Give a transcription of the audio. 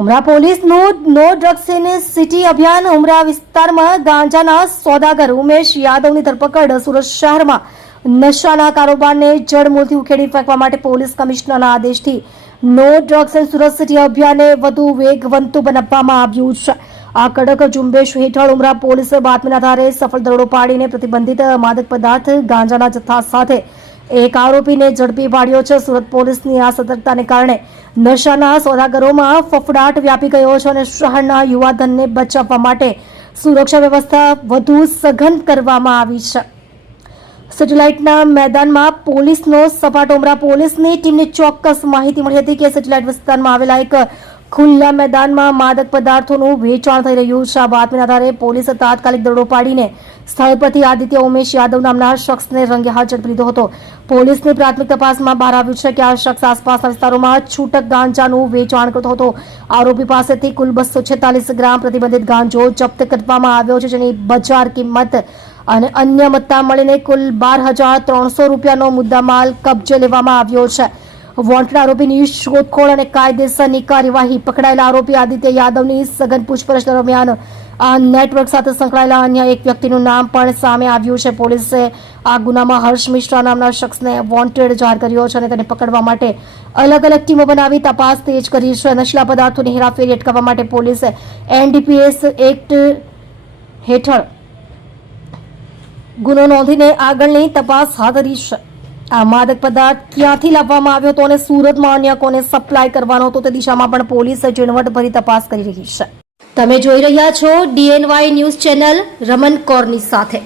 ઉમરા પોલીસનું નો drugs in city અભિયાન. ઉમરા વિસ્તારમાં ગાંજાના સોદાગર ઉમેશ યાદવની ધરપકડ. સુરત શહેરમાં નશાના કારોબારને જડમૂળથી ઉખેડી ફેંકવા માટે પોલીસ કમિશનરના આદેશથી no drugs in Surat city અભિયાનને વધુ વેગવંતુ બનાવવામાં આવ્યું છે. આ કડક ઝુંબેશ હેઠળ ઉમરા પોલીસે બાતમીના આધારે સફળ દરોડો પાડીને પ્રતિબંધિત માદક પદાર્થ ગાંજાના જથ્થા સાથે એક આરોપીને ઝડપી પાડ્યો છે. સુરત પોલીસની આ સતર્કતાને કારણે નશાના સોદાગરોમાં ફફડાટ વ્યાપી ગયો છે અને શહેરના યુવાધનને બચાવવા માટે સુરક્ષા વ્યવસ્થા વધુ સઘન કરવામાં આવી છે. સેટેલાઇટના મેદાનમાં પોલીસનો સપાટો. ઉમરા પોલીસની ટીમને ચોક્કસ માહિતી મળી હતી કે સેટેલાઇટ વિસ્તારમાં આવેલા એક ખુલ્લા મેદાનમાં માદક પદાર્થોનું વેચાણ થઈ રહ્યું છે. આ બાતમીના આધારે પોલીસે તાત્કાલિક દરોડો પાડીને સ્થળ પરથી આદિત્ય ઉમેશ યાદવ નામના શખ્સને રંગે હાથ ઝડપી લીધો હતો. પોલીસની પ્રાથમિક તપાસમાં બહાર આવ્યું છે કે આ શખ્સ આસપાસના વિસ્તારોમાં છૂટક ગાંજાનું વેચાણ કરતો હતો. આરોપી પાસેથી કુલ 246 ગ્રામ પ્રતિબંધિત ગાંજો જપ્ત કરવામાં આવ્યો છે, જેની બજાર કિંમત અને અન્ય મત્તા મળીને કુલ 12,300 રૂપિયાનો મુદ્દામાલ કબજે લેવામાં આવ્યો છે. વોન્ટેડ આરોપીની શોધખોળ અને કાયદેસરની કાર્યવાહી. પકડાયેલા આરોપી આદિત્ય યાદવની સઘન પૂછપરછ દરમિયાન આ નેટવર્ક સાથે સંકળાયેલા અન્ય એક વ્યક્તિનું નામ પણ સામે આવ્યું છે. પોલીસે આ ગુનામાં હર્ષ મિશ્રા નામના શખ્સને વોન્ટેડ જાહેર કર્યો છે અને તેને પકડવા માટે અલગ અલગ ટીમો બનાવી તપાસ તેજ કરી છે. નશીલા પદાર્થોની હેરાફેરી અટકાવવા માટે પોલીસે NDPS એક્ટ હેઠળ ગુનો નોંધીને આગળની તપાસ હાથ ધરી છે. આ માદક પદાર્થ ક્યાંથી લાવવામાં આવ્યો હતો અને સુરતમાં અન્ય કોને સપ્લાય કરવાનો હતો તે દિશામાં પણ પોલીસે ઝીણવટભરી તપાસ કરી રહી છે. તમે જોઈ રહ્યા છો DNY ન્યૂઝ ચેનલ રમન કૌરની સાથે.